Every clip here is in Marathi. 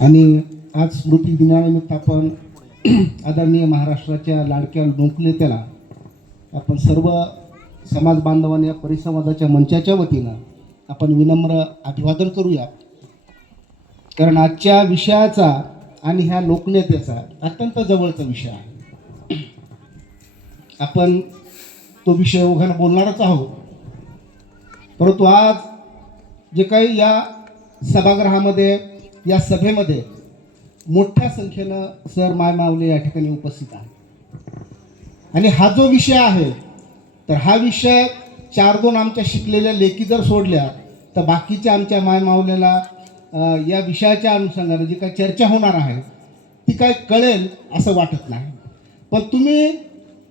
आणि आज स्मृती दिनानिमित्त आपण आदरणीय महाराष्ट्राच्या लाडक्या लोकनेत्याला आपण सर्व समाज बांधवांनी या परिसंवादाच्या मंचाच्या वतीनं आपण विनम्र अभिवादन करूया. कारण आजच्या विषयाचा आणि ह्या लोकनेत्याचा अत्यंत जवळचा विषय आहे. आपण तो विषय ओघानं बोलणारच आहोत. परंतु आज जे काही या सभागृहामध्ये या सभेमध्ये मोठ्या संख्येनं सर मायमावले या ठिकाणी उपस्थित आहेत आणि हा जो विषय आहे तर हा विषय 4-2 आमच्या शिकलेल्या लेखी जर सोडल्या तर बाकीच्या आमच्या मायमावलेला या विषयाच्या अनुषंगाने जी काही चर्चा होणार आहे ती काय कळेल असं वाटत नाही. पण तुम्ही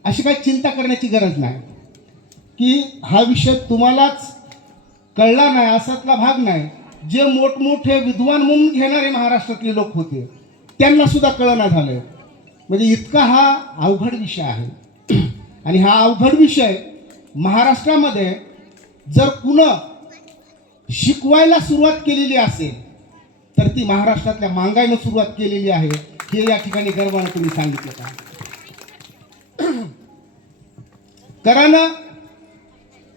अशी काही चिंता करण्याची गरज नाही की हा विषय तुम्हालाच कळला नाही असातला भाग नाही. जे मोठमोठे विद्वान म्हणून घेणारे महाराष्ट्रातले लोक होते त्यांना सुद्धा कळना झालं. म्हणजे इतका हा अवघड विषय आहे आणि हा अवघड विषय महाराष्ट्रामध्ये जर कुणं शिकवायला सुरुवात केलेली असेल तर ती महाराष्ट्रातल्या मांगाईनं सुरुवात केलेली आहे. हे या ठिकाणी गर्वानं तुम्ही सांगितलं का? कारण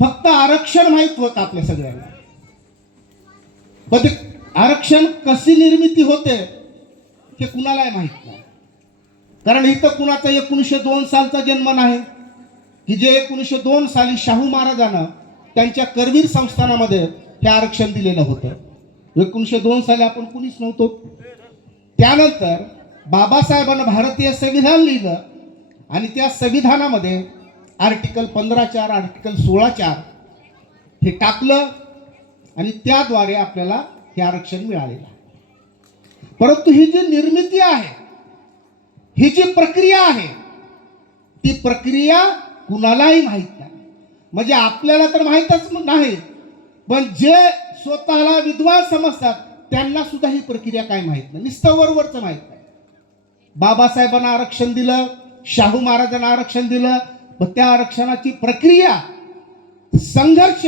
फक्त आरक्षण माहीत होतं आपल्या सगळ्यांना, पण ते आरक्षण कशी निर्मिती होते हे कुणालाही माहीत नाही. कारण इथं कुणाचा 1902 सालचा जन्म नाही की जे 1902 साली शाहू महाराजांना त्यांच्या करवीर संस्थानामध्ये हे आरक्षण दिलेलं होतं. 1902 साली आपण कुणीच नव्हतो. त्यानंतर बाबासाहेबांना भारतीय संविधान लिहिलं आणि त्या संविधानामध्ये आर्टिकल 15(4) आर्टिकल 16(4) हे टाकलं आणि त्याद्वारे आपल्याला हे आरक्षण मिळालेलं आहे. परंतु ही जी निर्मिती आहे, ही जी प्रक्रिया आहे, ती प्रक्रिया कुणालाही माहीत नाही. म्हणजे आपल्याला तर माहीतच नाही, पण जे स्वतःला विद्वान समजतात त्यांना सुद्धा ही प्रक्रिया काय माहीत नाही. नुसतं वरवरचं माहीत नाही. बाबासाहेबांना आरक्षण दिलं, शाहू महाराजांना आरक्षण दिलं, पण त्या आरक्षणाची प्रक्रिया, संघर्ष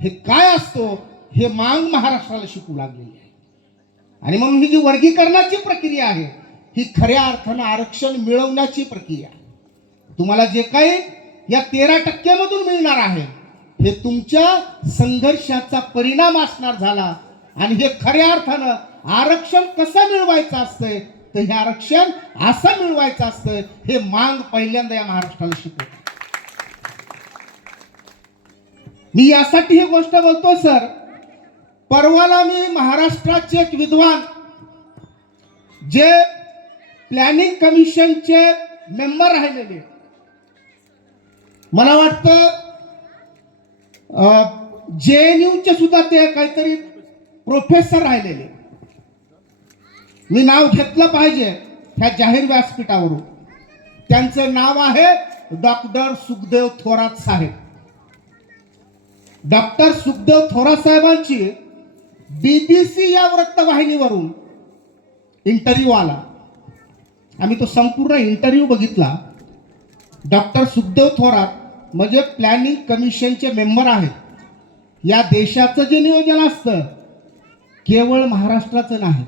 हे काय असतो हे मांग महाराष्ट्राला शिकू लागलेली आहे. आणि म्हणून ही जी वर्गीकरणाची प्रक्रिया आहे ही खऱ्या अर्थानं आरक्षण मिळवण्याची प्रक्रिया आहे. तुम्हाला जे काही या 13% मधून मिळणार आहे हे तुमच्या संघर्षाचा परिणाम असणार झाला. आणि हे खऱ्या अर्थानं आरक्षण कसं मिळवायचं असतंय तर हे आरक्षण असं मिळवायचं असतं हे मांग पहिल्यांदा या महाराष्ट्राला शिकवतं. मी यासाठी ही गोष्ट बोलतो सर, परवाला मी महाराष्ट्राचे एक विद्वान जे प्लॅनिंग कमिशनचे मेंबर राहिलेले, मला वाटतं JNUचे सुद्धा ते काहीतरी प्रोफेसर राहिलेले, मी नाव घेतलं पाहिजे ह्या जाहीर व्यासपीठावरून. त्यांचं नाव आहे डॉक्टर सुखदेव थोरात साहेब. डॉक्टर सुखदेव थोरात साहेबांची BBC या वृत्तवाहिनीवरून इंटरव्ह्यू आला. आम्ही तो संपूर्ण इंटरव्ह्यू बघितला. डॉक्टर सुखदेव थोरात म्हणजे प्लॅनिंग कमिशनचे मेंबर आहेत. या देशाचं जे नियोजन असतं केवळ महाराष्ट्राचं नाही,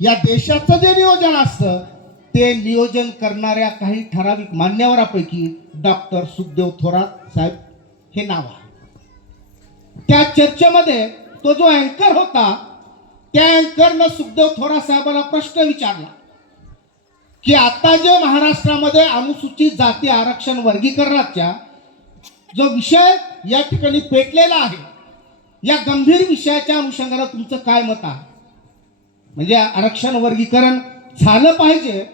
या देशाचं जे नियोजन असतं ते नियोजन करणाऱ्या काही ठराविक मान्यवरापैकी डॉक्टर सुखदेव थोरात साहेब हे नाव आहे. त्या चर्चेमध्ये तो जो अँकर होता त्या अँकरनं सुखदेव थोरात साहेबांना प्रश्न विचारला की आता जे महाराष्ट्रामध्ये अनुसूचित जाती आरक्षण वर्गीकरणाचा जो विषय या ठिकाणी पेटलेला आहे या गंभीर विषयाच्या अनुषंगाने तुमचं काय मत आहे? म्हणजे आरक्षण वर्गीकरण झालं पाहिजे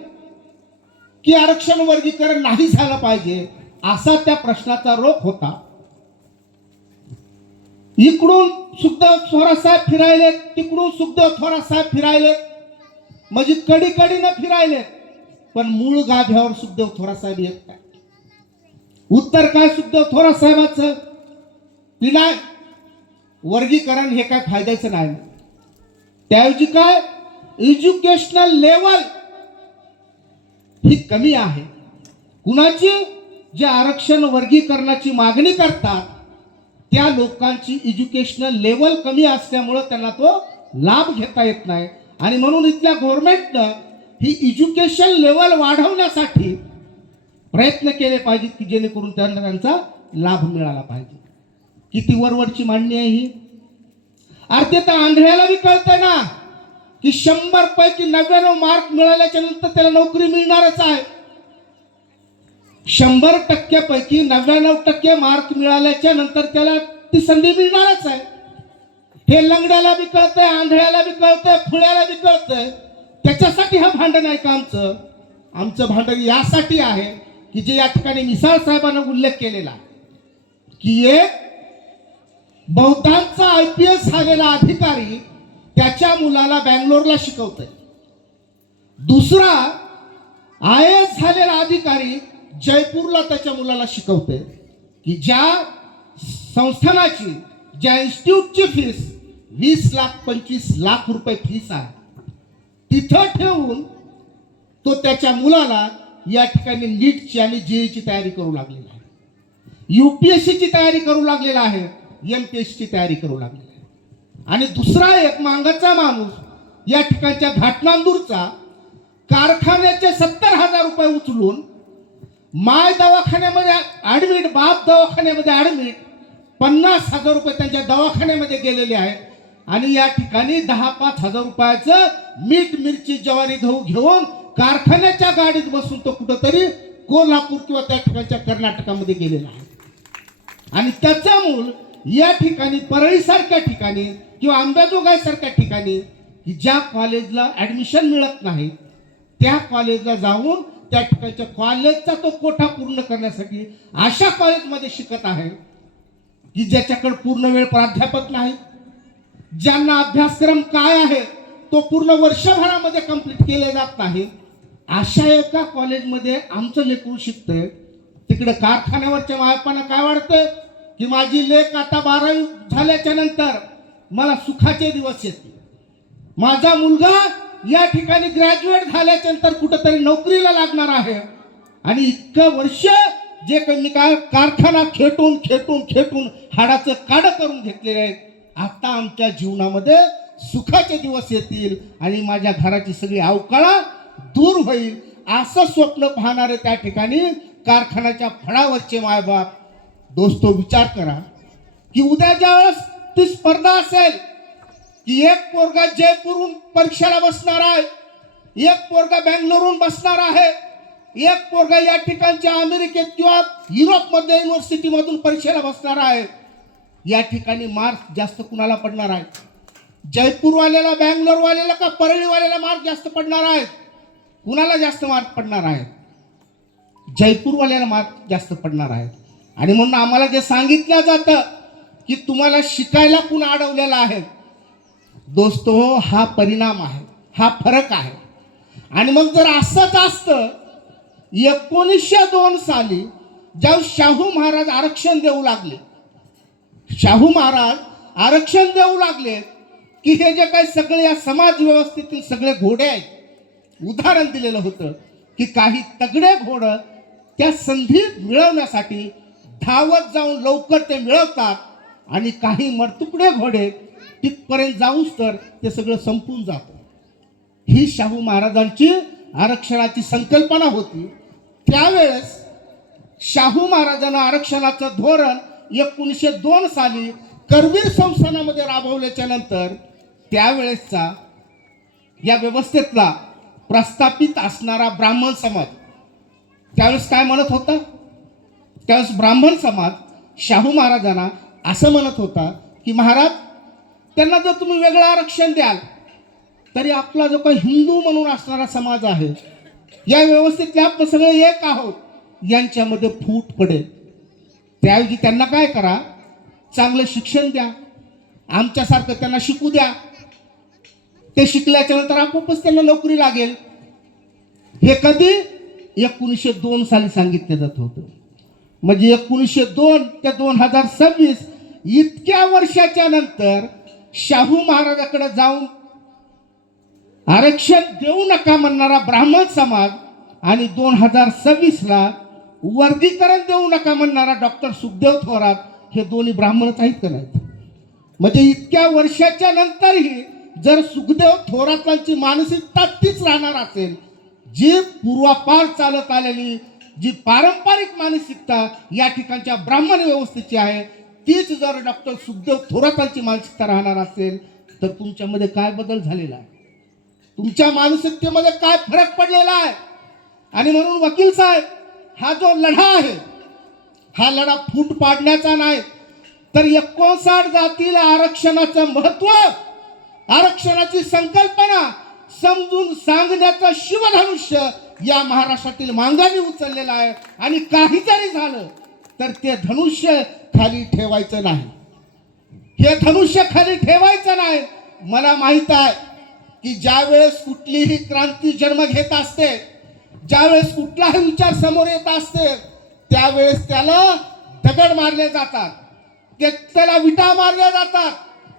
की आरक्षण वर्गीकरण नाही झालं पाहिजे असा त्या प्रश्नाचा रोख होता. इकडून सुखदेव थोरात साहेब फिरायले, तिकडून सुखदेव थोरात साहेब फिरायले, म्हणजे कडीकडीनं फिरायले, पण मूळ गाभ्यावर सुखदेव थोरात साहेब येत नाही. उत्तर काय सुखदेव थोरात साहेबांचं की नाही वर्गीकरण हे काय फायद्याचं नाही. त्याऐवजी काय एज्युकेशनल लेवल ही कमी आहे. कुणाची? जे आरक्षण वर्गीकरणाची मागणी करतात त्या लोकांची एज्युकेशनल लेवल कमी असल्यामुळे त्यांना तो लाभ घेता येत नाही आणि म्हणून इथल्या गव्हर्नमेंटनं ही एज्युकेशन लेवल वाढवण्यासाठी प्रयत्न केले पाहिजेत की जेणेकरून त्यांना त्यांचा लाभ मिळाला पाहिजे. किती वरवरची मांडणी आहे ही. अरे तर आंधळ्याला बी कळतंय ना की 100 पैकी 99 मार्क मिळाल्याच्या नंतर त्याला नोकरी मिळणारच आहे. 100% पैकी 99% मार्क मिळाल्याच्या नंतर त्याला ती संधी मिळणारच आहे. हे लंगड्याला बी कळतंय, आंधळ्याला बी कळतंय, खुळ्याला बी कळतंय. त्याच्यासाठी हा भांडण आहे का आमचं? आमचं भांडण यासाठी आहे की जे या ठिकाणी मिसाळ साहेबांना उल्लेख केलेला की एक बहुतांचा IPS झालेला अधिकारी त्याच्या मुलाला बँगलोरला शिकवतोय. दुसरा IAS झालेला अधिकारी जयपूरला त्याच्या मुलाला शिकवतोय की ज्या संस्थानाची, ज्या इन्स्टिट्यूटची फीस 20 लाख 25 लाख रुपये फीस आहे, तिथं ठेवून तो त्याच्या मुलाला या ठिकाणी नीटची आणि जेईची तयारी करू लागलेला आहे, UPSCची तयारी करू लागलेला आहे, MPSCची तयारी करू लागलेला आहे. आणि दुसरा एक मांगाचा माणूस या ठिकाणच्या घाटनांदूरचा कारखान्याचे 70,000 रुपये उचलून माय दवाखान्यामध्ये ऍडमिट, बाप दवाखान्यामध्ये ऍडमिट, 50,000 रुपये त्यांच्या दवाखान्यामध्ये गेलेले आहेत. आणि या ठिकाणी 10-5 हजार रुपयाचं मीठ, मिरची, ज्वारी, गहू घेऊन कारखान्याच्या गाडीत बसून तो कुठंतरी कोल्हापूर किंवा त्या ठिकाणच्या कर्नाटकामध्ये गेलेला आहे. आणि त्याचा मूल या ठिकाणी परळीसारख्या ठिकाणी किंवा अंबाजोगाई सारख्या ठिकाणी की ज्या कॉलेजला ऍडमिशन मिळत नाही त्या कॉलेजला जाऊन त्या ठिकाणच्या कॉलेजचा तो कोठा पूर्ण करण्यासाठी अशा कॉलेजमध्ये शिकत आहे की ज्याच्याकडे पूर्ण वेळ प्राध्यापक नाही, ज्यांना अभ्यासक्रम काय आहे तो पूर्ण वर्षभरामध्ये कंप्लीट केले जात नाही. अशा एका कॉलेजमध्ये आमचं लेकरू शिकतंय. तिकडे कारखान्यावरच्या मायपाना काय वाटतंय की माझी लेक आता 12वी झाल्याच्या नंतर मला सुखाचे दिवस येतील, माझा मुलगा या ठिकाणी ग्रॅज्युएट झाल्याच्या नंतर कुठंतरी नोकरीला लागणार आहे. आणि इतकं वर्ष जे काही मी काय कारखाना खेटून खेटून खेटून हाडाचं काढं करून घेतलेलं आहे, आता आमच्या जीवनामध्ये सुखाचे दिवस येतील आणि माझ्या घराची सगळी अवकाळा दूर होईल असं स्वप्न पाहणारे त्या ठिकाणी कारखान्याच्या फळावरचे मायबाप. दोस्तो विचार करा की उद्या ज्या वेळेस ती स्पर्धा असेल की एक पोरगा जयपूरहून परीक्षेला बसणार आहे, एक पोरगा बँगलोरहून बसणार आहे, एक पोरगा या ठिकाणच्या अमेरिकेत किंवा युरोपमध्ये युनिव्हर्सिटीमधून परीक्षेला बसणार आहे. या ठिकाणी मार्क जास्त कुणाला पडणार आहे? जयपूरवाल्याला, बँगलोरवाल्याला का परळीवाल्याला मार्क जास्त पडणार आहेत? कुणाला जास्त मार्क पडणार आहेत? जयपूरवाल्याला मार्क जास्त पडणार आहेत. आणि म्हणून आम्हाला जे सांगितलं जातं की तुम्हाला शिकायला कुण अडवलेला आहे, दोस्तो हा परिणाम आहे, हा फरक आहे. आणि मग जर असंच असतं 1902 साली जेव्हा शाहू महाराज आरक्षण देऊ लागले, शाहू महाराज आरक्षण देऊ लागले की हे जे काही सगळे या समाज व्यवस्थेतील सगळे घोडे आहेत, उदाहरण दिलेलं होतं की काही तगडे घोडं त्या संधी मिळवण्यासाठी धावत जाऊन लवकर ते मिळवतात आणि काही मरतुकडे घोडे तिथपर्यंत जाऊच तर ते सगळं संपून जातं. ही शाहू महाराजांची आरक्षणाची संकल्पना होती. त्यावेळेस शाहू महाराजांना आरक्षणाचं धोरण 1902 साली करवीर संस्थानामध्ये राबवल्याच्या नंतर त्यावेळेसचा या व्यवस्थेतला प्रस्थापित असणारा ब्राह्मण समाज त्यावेळेस काय म्हणत होता? त्यावेळेस ब्राह्मण समाज शाहू महाराजांना असं म्हणत होता की महाराज, त्यांना जर तुम्ही वेगळं आरक्षण द्याल तरी आपला जो काही हिंदू म्हणून असणारा समाज आहे, या व्यवस्थेतले आपण सगळे एक आहोत, यांच्यामध्ये फूट पडेल. त्याऐवजी त्यांना काय करा, चांगलं शिक्षण द्या, आमच्यासारखं त्यांना शिकू द्या. ते शिकल्याच्या नंतर आपोआपच त्यांना नोकरी लागेल. हे कधी 1902 साली सांगितलं जात होतं. म्हणजे 1902 ते 2026 इतक्या वर्षाच्या नंतर शाहू महाराजाकडे जाऊन आरक्षण देऊ नका म्हणणारा ब्राह्मण समाज आणि 2026ला वर्गीकरण देऊ नका म्हणणारा डॉक्टर सुखदेव थोरात, हे दोन्ही ब्राह्मणच आहेत का नाहीत? म्हणजे इतक्या वर्षाच्या नंतरही जर सुखदेव थोरातांची मानसिकता तीच राहणार असेल, जी पूर्वापार चालत आलेली जी पारंपरिक मानसिकता या ठिकाणच्या ब्राह्मण व्यवस्थेची आहे, तीच जर डॉक्टर सुखदेव थोरातांची मानसिकता राहणार असेल, तर तुमच्यामध्ये काय बदल झालेला आहे, तुमच्या मानसिकतेमध्ये काय फरक पडलेला आहे? आणि म्हणून वकील साहेब, हा जो लढा आहे, हा लढा फूट पाडण्याचा नाही, तर 59 जातीला आरक्षणाचं महत्व, आरक्षणाची संकल्पना समजून सांगण्याचं शिवधनुष्य या महाराष्ट्रातील मांगाने उचललेलं आहे. आणि काही जरी झालं तर ते धनुष्य खाली ठेवायचं नाही, हे धनुष्य खाली ठेवायचं नाही. मला माहित आहे की ज्यावेळेस कुठलीही क्रांती जन्म घेत असते, ज्यावेळेस कुठलाही विचार समोर येत असते, त्यावेळेस त्याला दगड मारले जातात, त्याला विटा मारल्या जातात,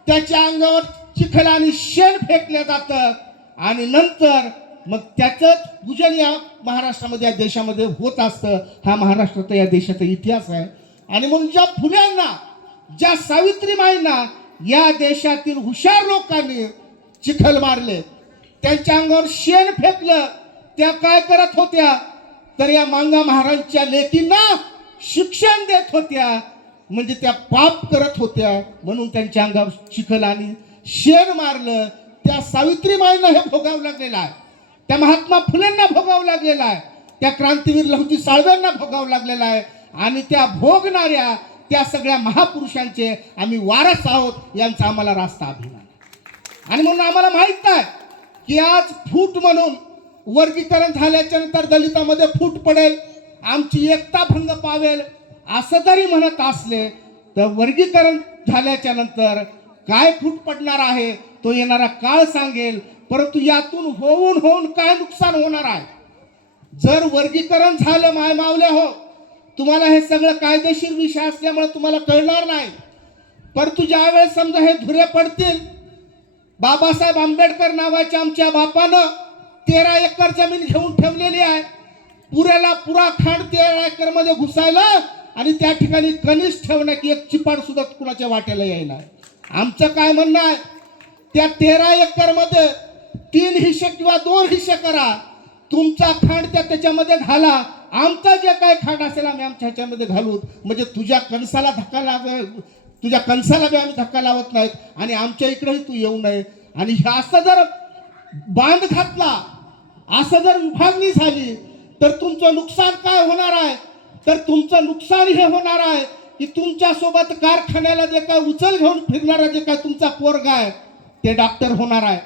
त्याच्या अंगावर चिखल आणि शेण फेकले जातं, आणि नंतर मग त्याचं पूजन या महाराष्ट्रामध्ये, या देशामध्ये होत असतं. हा महाराष्ट्राचा, या देशाचा इतिहास आहे. आणि म्हणून ज्या फुल्यांना, ज्या सावित्रीबाईंना या देशातील हुशार लोकांनी चिखल मारले, त्यांच्या अंगावर शेण फेकलं, त्या काय करत होत्या, तर या मांगा महाराजांच्या लेकींना शिक्षण देत होत्या, म्हणजे त्या पाप करत होत्या. म्हणून त्यांच्या अंगावर चिखल आणि शेण मारलं. त्या सावित्रीबाईंना हे भोगावं लागलेलं आहे, त्या महात्मा फुलेंना भोगावं लागलेलं आहे, त्या क्रांतीवीर लहुजी साळव्यांना भोगावं लागलेलं आहे. आणि त्या भोगणाऱ्या त्या सगळ्या महापुरुषांचे आम्ही वारस आहोत, यांचा आम्हाला रास्त अभिमान. आणि म्हणून आम्हाला माहित आहे की आज फूट म्हणून वर्गीकरण झाल्याच्या नंतर दलितामध्ये फूट पडेल, आमची एकता भंग पावेल, असं जरी म्हणत असले तर वर्गीकरण झाल्याच्या नंतर काय फूट पडणार आहे तो येणारा काळ सांगेल. परंतु यातून होऊन होऊन काय नुकसान होणार आहे? जर वर्गीकरण झालं, माय मावल्या हो, तुम्हाला हे सगळं कायदेशीर विषय असल्यामुळे तुम्हाला कळणार नाही. परंतु ज्यावेळेस समजा हे धुरे पडतील, बाबासाहेब आंबेडकर नावाच्या आमच्या बापानं 13 एकर जमीन घेऊन ठेवलेली आहे, पुऱ्याला पुरा खांड 13 एकर मध्ये घुसायला, आणि त्या ठिकाणी कनिष्ठ ठेवण्यात एक चिपाड सुद्धा कुणाच्या वाट्याला यायला. आमचं काय म्हणणं आहे, त्या 13 एकर मध्ये 3 हिस्से किंवा 2 हिस्से करा, तुमचा खांड त्याच्यामध्ये घाला, आमचा जे काय खांड असेल आम्ही आमच्या ह्याच्यामध्ये घालू. म्हणजे तुझ्या कणसाला धक्का तुझ्या कणसाला बी आम्ही धक्का लावत नाहीत, आणि आमच्या इकडेही तू येऊ नये. आणि असं जर बांध घातला, असं जर विभागणी झाली, तर तुमचं नुकसान काय होणार आहे? तर तुमचं नुकसान हे होणार आहे की तुमच्या सोबत कारखान्याला जे काय उचल घेऊन फिरणारा जे काय तुमचा पोरगा आहे ते डॉक्टर होणार आहे.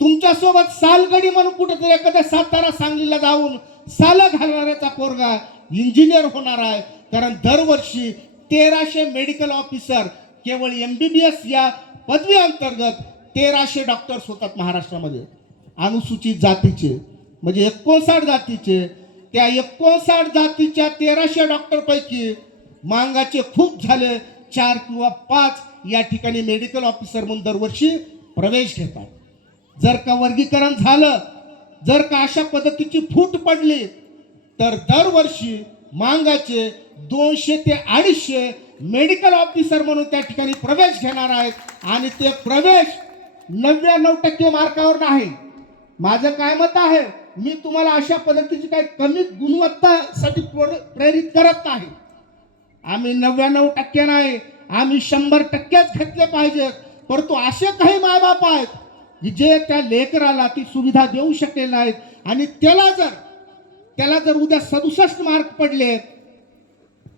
तुमच्या सोबत सालगडी म्हणून कुठेतरी एखाद्या सातारा सांगलीला जाऊन साल घालणाऱ्याचा पोरगा इंजिनियर होणार आहे. कारण दरवर्षी 1300 मेडिकल ऑफिसर केवळ MBBS या पदवी अंतर्गत 1300 डॉक्टर्स होतात महाराष्ट्रामध्ये, अनुसूचित जातीचे, म्हणजे 59 जातीचे. त्या 59 जातीच्या 1300 डॉक्टर पैकी मांगाचे खूप झाले 4 किंवा 5 या ठिकाणी मेडिकल ऑफिसर म्हणून दरवर्षी प्रवेश घेतात. जर का वर्गीकरण झालं, जर का अशा पद्धतीची फूट पडली, तर दरवर्षी मांगाचे 200 ते 250 मेडिकल ऑफिसर म्हणून त्या ठिकाणी प्रवेश घेणार आहेत. आणि ते प्रवेश 99% मार्कावर नाही. माझं काय मत आहे, मी तुम्हाला अशा पद्धतीची काही कमी गुणवत्तासाठी प्रेरित करत नाही. आम्ही 99% नाही, आम्ही 100%च घेतले पाहिजेत. परंतु असे काही मायबाप आहेत की जे त्या लेकराला ती सुविधा देऊ शकले नाहीत, आणि त्याला जर उद्या 67 मार्क पडले,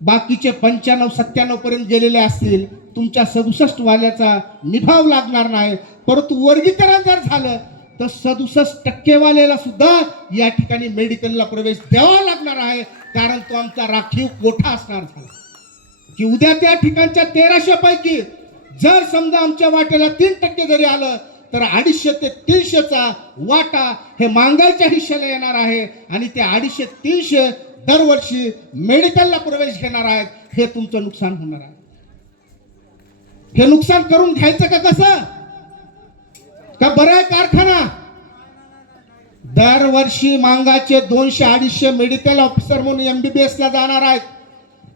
बाकीचे 95-97 पर्यंत गेलेले असतील, तुमच्या 67 वाल्याचा निभाव लागणार नाही. परंतु वर्गीकरण जर झालं तर 67% वाल्याला सुद्धा या ठिकाणी मेडिकलला प्रवेश द्यावा लागणार आहे. कारण तो आमचा राखीव कोठा असणार झाला की उद्या त्या ठिकाणच्या 1300 पैकी जर समजा आमच्या वाट्याला 3% जरी आलं, तर 250 ते 300चा वाटा हे मांगायच्या हिश्श्याला येणार आहे. आणि ते 250-300 दरवर्षी मेडिकलला प्रवेश घेणार आहेत. हे तुमचं नुकसान होणार आहे. हे नुकसान करून घ्यायचं का कसं? का बरं आहे कारखाना? दरवर्षी मांगाचे 200-250 मेडिकल ऑफिसर म्हणून MBBS ला जाणार आहेत,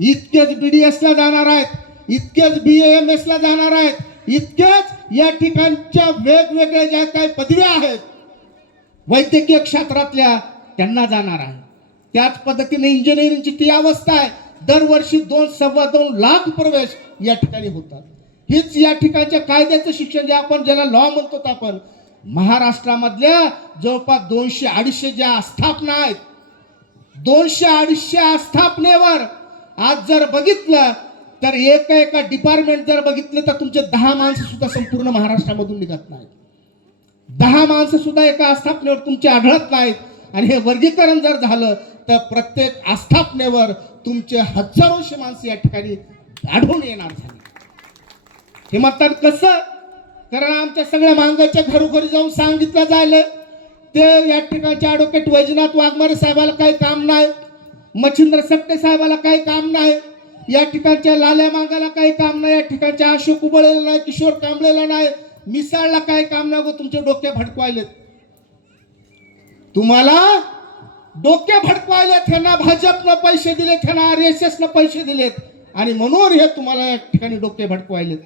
इतकेच BDS ला जाणार आहेत, इतकेच BAMS ला जाणार आहेत, इतकेच या ठिकाणच्या वेगवेगळ्या ज्या काही पदव्या आहेत वैद्यकीय क्षेत्रातल्या त्यांना जाणार आहे. त्याच पद्धतीने इंजिनिअरिंगची ती अवस्था आहे, दरवर्षी 2-2.25 लाख प्रवेश या ठिकाणी होतात. हीच या ठिकाणच्या कायद्याचं शिक्षण जे आपण ज्याला लॉ म्हणतो आपण, महाराष्ट्रामधल्या जवळपास 200-250 ज्या आस्थापना आहेत, 200-250 आस्थापनेवर आज जर बघितलं तर एका डिपार्टमेंट जर बघितलं तर तुमचे 10 माणसं सुद्धा संपूर्ण महाराष्ट्रामधून निघत नाहीत. 10 माणसं सुद्धा एका आस्थापनेवर तुमचे आढळत नाहीत. आणि हे वर्गीकरण जर झालं तर प्रत्येक आस्थापनेवर तुमचे हजारोशे माणसं या ठिकाणी आढळून येणार झाले. हे मतदान कसं? कारण आमच्या सगळ्या मांगाच्या घरोघरी जाऊन सांगितलं जायलं ते या ठिकाणच्या ॲडव्होकेट वैजनाथ वाघमारे साहेबाला काही काम नाही, मच्छिंद्र सप्टे साहेबाला काही काम नाही, या ठिकाणच्या लाल्या मांगाला काही काम नाही, या ठिकाणच्या अशोक उबळेला नाही, किशोर कांबळेला नाही, मिसाळला काही काम नाही. गो तुमचे डोके भडकवायलेत, तुम्हाला डोके भडकवायलेत. त्यांना भाजपनं पैसे दिले, त्यांना RSSनं पैसे दिलेत आणि म्हणून हे तुम्हाला या ठिकाणी डोके भडकवायलेत.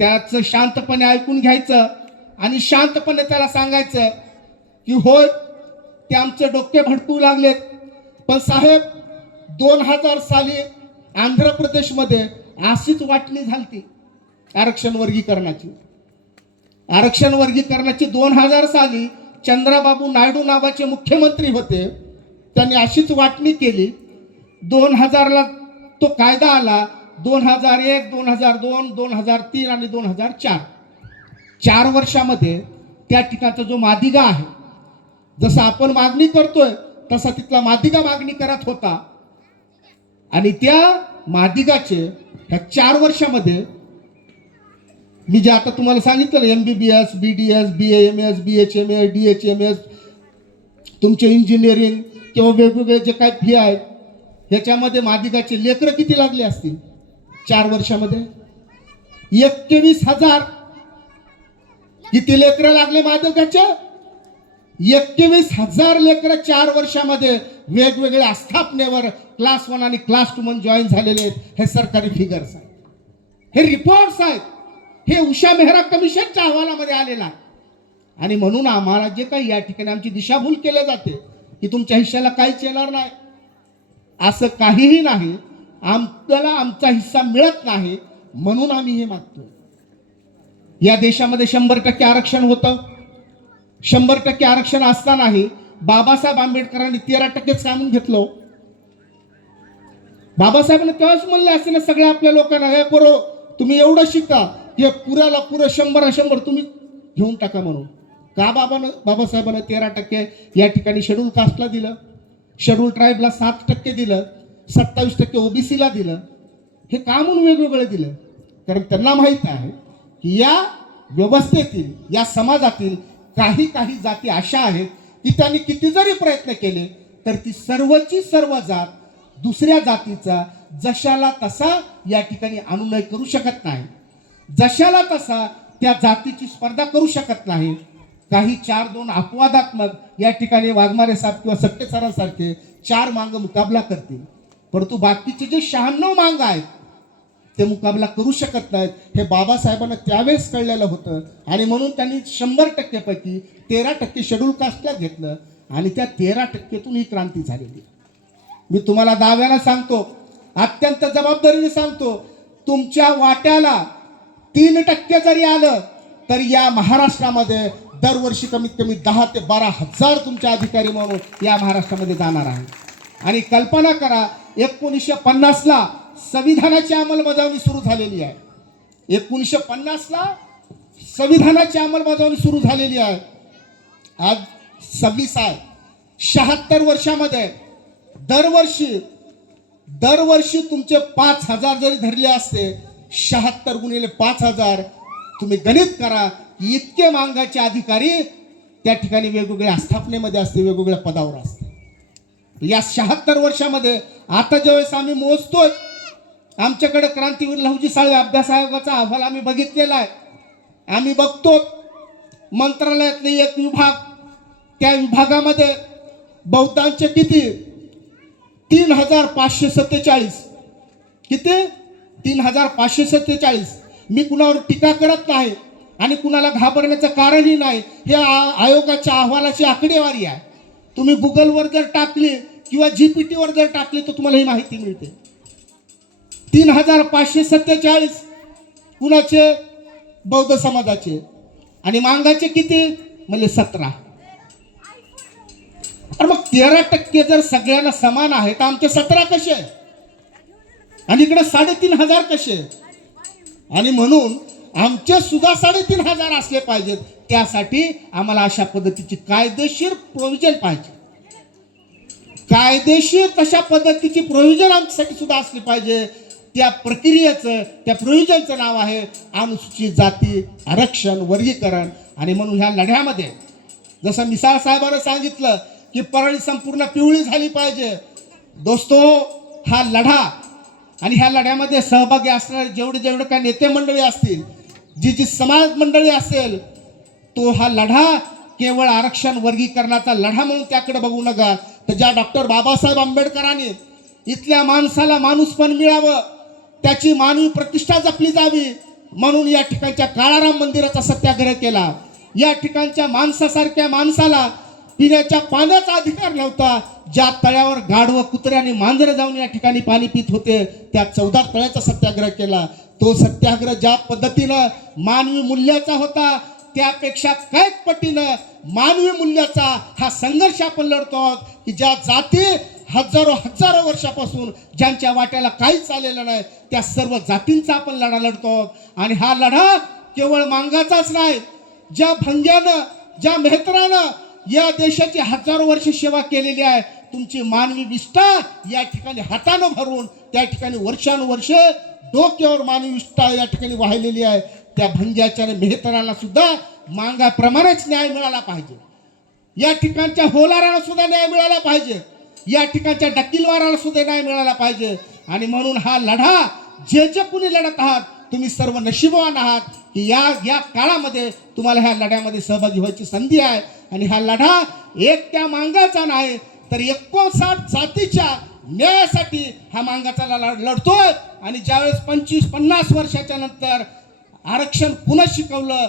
त्याचं शांतपणे ऐकून घ्यायचं आणि शांतपणे त्याला सांगायचं की होय ते आमचे डोके भडकू लागलेत. पण साहेब 2000 साली आंध्र प्रदेशमध्ये अशीच वाटणी झाली आरक्षण वर्गीकरणाची. 2000 साली चंद्राबाबू नायडू नावाचे मुख्यमंत्री होते, त्यांनी अशीच वाटणी केली. 2000ला तो कायदा आला. 2001, 2002, 2003 आणि 2004 4 वर्षामध्ये त्या ठिकाणचा जो मादिगा आहे, जसं आपण मागणी करतोय तसा तिथला मादिगा मागणी करत होता. आणि त्या मादिगाचे ह्या 4 वर्षामध्ये मी जे आता तुम्हाला सांगितलं MBBS, BDS, BAMS, BHMS, DHMS, तुमचे इंजिनिअरिंग किंवा वेगवेगळे जे काही फी आहेत, ह्याच्यामध्ये मादिगाचे लेकरं किती लागले असतील 4 वर्षामध्ये? 21,000. किती लेकरं लागले मादिगाचे? 21,000 लेकरं 4 वर्षामध्ये वेगवेगळ्या आस्थापनेवर क्लास 1 आणि क्लास 2 मध्ये जॉईन झालेले आहेत. हे सरकारी फिगर्स आहेत, हे रिपोर्ट्स आहेत, हे उषा मेहरा कमिशनच्या अहवालामध्ये आलेला आहे. आणि म्हणून आम्हाला जे काही या ठिकाणी आमची दिशाभूल केली जाते की तुमच्या हिश्श्याला काहीच येणार नाही, असं काहीही नाही. आपल्याला आमचा हिस्सा मिळत नाही म्हणून आम्ही हे मागतोय. या देशामध्ये 100% आरक्षण होतं. 100% आरक्षण असतानाही बाबासाहेब आंबेडकरांनी 13%च काढून घेतलं. बाबासाहेबांनी तेव्हाच म्हणले असते ना सगळ्या आपल्या लोकांना, हे पोरो तुम्ही एवढं शिका की पुऱ्याला पुरं 100 तुम्ही घेऊन टाका म्हणून. का बाबासाहेबांना 13% या ठिकाणी शेड्यूल कास्टला दिलं, शेड्यूल ट्राईबला 7% दिलं, 27% OBCला दिलं? हे का म्हणून वेगवेगळे दिलं? कारण त्यांना माहीत आहे की या व्यवस्थेतील, या समाजातील काही जाती अशा आहेत की त्यांनी किती जरी प्रयत्न केले तर ती सर्वची सर्व जात दुसऱ्या जातीचा जशाला तसा या ठिकाणी अनुनय करू शकत नाही, जशाला तसा त्या जातीची स्पर्धा करू शकत नाही. काही 4-2 अपवादात्मक या ठिकाणी वाघमारे साहेब किंवा सट्टे सरांसारखे 4 मांग मुकाबला करतील, परंतु बाकीचे जे 96 मांग आहेत ते मुकाबला करू शकत नाहीत. हे बाबासाहेबांना त्यावेळेस कळलेलं होतं आणि म्हणून त्यांनी 100% पैकी 13% शेड्यूल कास्टला घेतलं आणि त्या 13%तून ही क्रांती झालेली. मी तुम्हाला दाव्याला सांगतो, अत्यंत जबाबदारीने सांगतो, तुमच्या वाट्याला 3% जरी आलं तर या महाराष्ट्रामध्ये दरवर्षी कमीत कमी 10 ते 12 हजार तुमचे अधिकारी म्हणून या महाराष्ट्रामध्ये जाणार आहे. आणि कल्पना करा, 1950ला संविधानाची अंमलबजावणी सुरू झालेली आहे. 1950ला संविधानाची अंमलबजावणी सुरू झालेली आहे. आज 26 आहे. 76 वर्षामध्ये दरवर्षी तुमचे 5,000 जरी धरले असते, 76 गुणिले 5,000 तुम्ही गणित करा. इतके मांगाचे अधिकारी त्या ठिकाणी वेगवेगळ्या आस्थापनेमध्ये असते, वेगवेगळ्या पदावर असते. या 76 वर्षामध्ये आता ज्यावेळेस आम्ही मोजतोय, आमच्याकडे क्रांतीवीर लहुजी साळवे अभ्यास आयोगाचा अहवाल आम्ही बघितलेला आहे. आम्ही बघतो मंत्रालयातले एक विभाग, त्या विभागामध्ये बौद्धांचे किती 3,547. किती? 3,547. मी कुणावर टीका करत नाही आणि कुणाला घाबरण्याचं कारणही नाही. हे आयोगाच्या अहवालाची आकडेवारी आहे. तुम्ही गुगलवर जर टाकली किंवा जीपीटीवर जर टाकली तर तुम्हाला ही माहिती मिळते. 3547 कुणाचे? बौद्ध समाजाचे. आणि मांगाचे किती? म्हणजे 17. अरे मग 13% जर सगळ्यांना समान आहे तर आमचे 17 कसे? आणि इकडे 3500 कसे? आणि म्हणून आमचे सुद्धा 3500 असले पाहिजेत. त्यासाठी आम्हाला अशा पद्धतीची कायदेशीर प्रोव्हिजन पाहिजे. कायदेशीर तशा पद्धतीची प्रोव्हिजन आमच्यासाठी सुद्धा असली पाहिजे. त्या प्रक्रियेचं, त्या प्रोव्हिजनचं नाव आहे अनुसूचित जाती आरक्षण वर्गीकरण. आणि म्हणून ह्या लढ्यामध्ये जसं मिसाळ साहेबांनी सांगितलं की परळी संपूर्ण पिवळी झाली पाहिजे. दोस्तो, हा लढा आणि ह्या लढ्यामध्ये सहभागी असणारे जेवढे काही नेते मंडळी असतील, जी समाज मंडळी असेल, तो हा लढा केवळ आरक्षण वर्गीकरणाचा लढा म्हणून त्याकडे बघू नका. तर ज्या डॉक्टर बाबासाहेब आंबेडकरांनी इथल्या माणसाला माणूसपण मिळावं, त्याची मानवी प्रतिष्ठा जपली जावी म्हणून या ठिकाणच्या काळाराम मंदिराचा सत्याग्रह केला. या ठिकाणच्या माणसासारख्या माणसाला पिण्याच्या पाण्याचा अधिकार नव्हता. ज्या तळ्यावर गाढवं, कुत्रे आणि मांजरं जाऊन या ठिकाणी पाणी पित होते, त्या 14 तळ्याचा सत्याग्रह केला. तो सत्याग्रह ज्या पद्धतीनं मानवी मूल्याचा होता, त्यापेक्षा कैक पटीनं मानवी मूल्याचा हा संघर्ष आपण लढतो आहोत. की ज्या जाती हजारो वर्षापासून ज्यांच्या वाट्याला काहीच आलेलं नाही, त्या सर्व जातींचा आपण लढा लढतो आहोत. आणि हा लढा केवळ मांगाचाच नाही. ज्या भंग्यानं, ज्या मेहतरानं या देशाची हजारो वर्ष सेवा केलेली आहे, तुमची मानवी विष्ठा या ठिकाणी हातानं भरून त्या ठिकाणी वर्षानुवर्ष डोक्यावर मानवी विष्ठा या ठिकाणी वाहिलेली आहे. त्या भंग्याच्या आणि मेहतराला सुद्धा मांगाप्रमाणेच न्याय मिळाला पाहिजे. या ठिकाणच्या होलाराला सुद्धा न्याय मिळाला पाहिजे. या ठिकाणच्या डकीलवाराला सुद्धा न्याय मिळाला पाहिजे. आणि म्हणून हा लढा जे कुणी लढत आहात, तुम्ही सर्व नशीबवान आहात की या काळामध्ये तुम्हाला ह्या लढ्यामध्ये सहभागी व्हायची संधी आहे. आणि हा लढा एकट्या मांगाचा नाही, तर 59 जातीच्या न्यायासाठी हा मांगाचा लढतोय. आणि ज्यावेळेस 25-50 वर्षाच्या नंतर आरक्षण पुन्हा शिकवलं,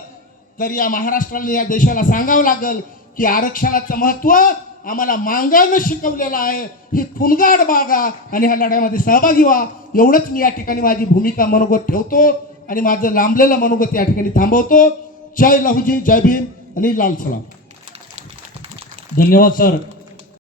तर या महाराष्ट्राला, या देशाला सांगावं लागेल की आरक्षणाचं महत्त्व आम्हाला मांगानं शिकवलेलं आहे. ही फुनगाड बाळगा आणि ह्या लढ्यामध्ये सहभागी व्हा. एवढंच मी या ठिकाणी माझी भूमिका मनोगत ठेवतो आणि माझं लांबलेलं मनोगत या ठिकाणी थांबवतो. जय लहुजी, जय भीम आणि लाल सलाम. धन्यवाद सर.